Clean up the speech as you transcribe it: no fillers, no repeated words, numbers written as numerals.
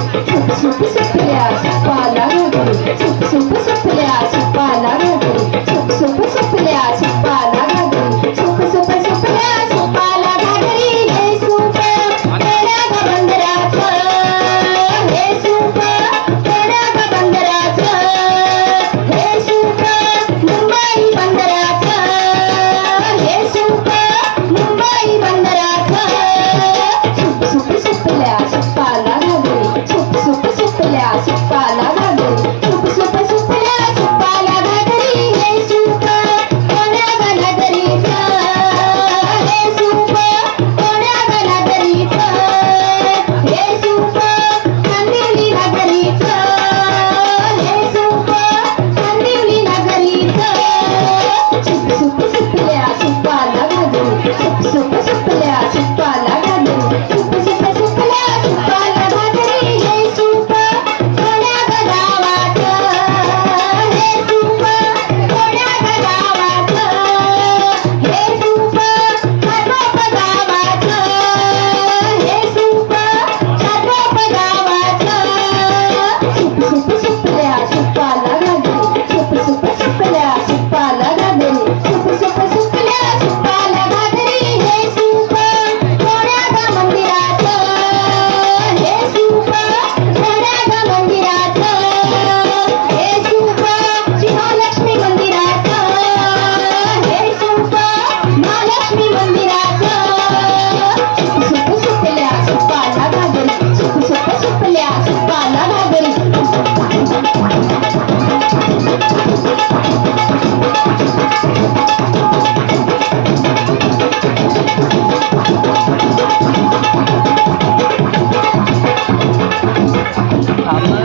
सुप सुपल्या सुपाला घागरी सुप सुपल्या सुपाला घागरी सुप सुपल्या सुपाला घागरी सुप सुपल्या सुपाला घागरी हे सूप पेड्या ग बंदराचं हे सूप पेड्या ग बंदराचं हे सूप मुंबई बंदराचं हे सूप मुंबई बंदराचं सुप सुपल्या सुपाला घागरी सुप सुपल्या सुपाला घागरी सुप सुपल्या सुपाला घागरी हे सूप कोण्या ग नगरीचं हे सूप कोण्या ग नगरीचं हे सूप कांदिवली नगरीचं हे सूप कांदिवली नगरीचं सुप सुपल्या सुपाला घागरी सुप सुपल्या सुपाला घागरी सुप सुपल्या सुपाला घागरी हे सूप कोण्या ग गावाचं हे सूप कोण्या ग गावाचं हे सूप चाटोप गावाचं हे सूप चाटोप गावाचं सुप सुपल्या सुपाला घागरी सुप सुपल्या सुपाला घागरी सुप सुपल्या सुपाला घागरी हे सूप कोण्या ग मंदिराचं हे सूप कोण्या ग मंदिराचं हे सूप शिवलक्ष्मी मंदिराचं हे सूप महालक्ष्मी मंदिराचं सुप सुपल्या सुपाला घागरी सुप सुपल्या सुपाला घागरी थांब ना